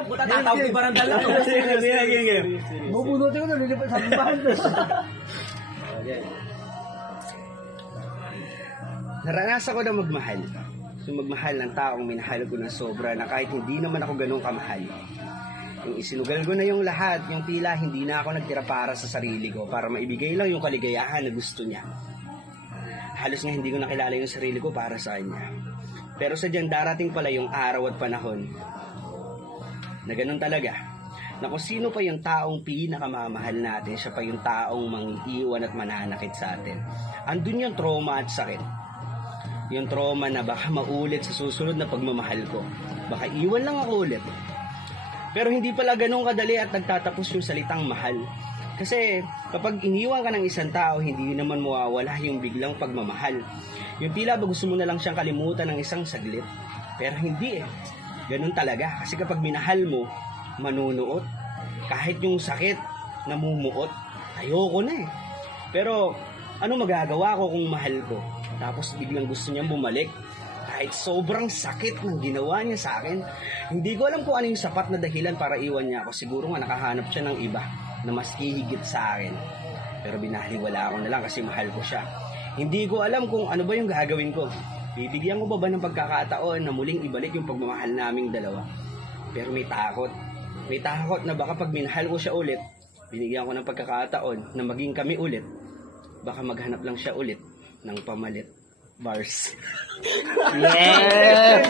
yan. Puta, tatawag yung barandal na to. Sige. Bubunutin ko na, lilipat sa bahan. Naranasan ko na magmahal. So magmahal ng taong minahal ko na sobra na kahit hindi naman ako ganun kamahal. Yung isinugal ko na yung lahat, yung tila hindi na ako nagtira para sa sarili ko, para maibigay lang yung kaligayahan na gusto niya. Halos nga hindi ko nakilala yung sarili ko para sa kanya. Pero sadyang darating pala yung araw at panahon na ganun talaga. Na kung sino pa yung taong pinakamamahal natin, siya pa yung taong mangiiwan at mananakit sa atin. Andun yung trauma at sakit. Yung trauma na baka maulit sa susunod na pagmamahal ko. Baka iwan lang ako ulit. Pero hindi pala ganun kadali at nagtatapos yung salitang mahal. Kasi kapag iniwan ka ng isang tao, hindi naman mawawala yung biglang pagmamahal. Yung tila ba gusto mo na lang siyang kalimutan ng isang saglit. Pero hindi eh. Ganun talaga. Kasi kapag minahal mo, manunuot. Kahit yung sakit, namumuot. Ayoko na eh. Pero ano magagawa ko kung mahal ko? Tapos biglang gusto niyang bumalik. Kahit sobrang sakit ng ginawa niya sa akin, hindi ko alam kung ano yung sapat na dahilan para iwan niya ako. Siguro nga nakahanap siya ng iba na mas hihigit sa akin. Pero binaliwala ako na lang kasi mahal ko siya. Hindi ko alam kung ano ba yung gagawin ko. Bibigyan ko ba ng pagkakataon na muling ibalik yung pagmamahal naming dalawa? Pero may takot. May takot na baka pag minahal ko siya ulit, binigyan ko ng pagkakataon na maging kami ulit, baka maghanap lang siya ulit ng pamalit. Bars. Yeah!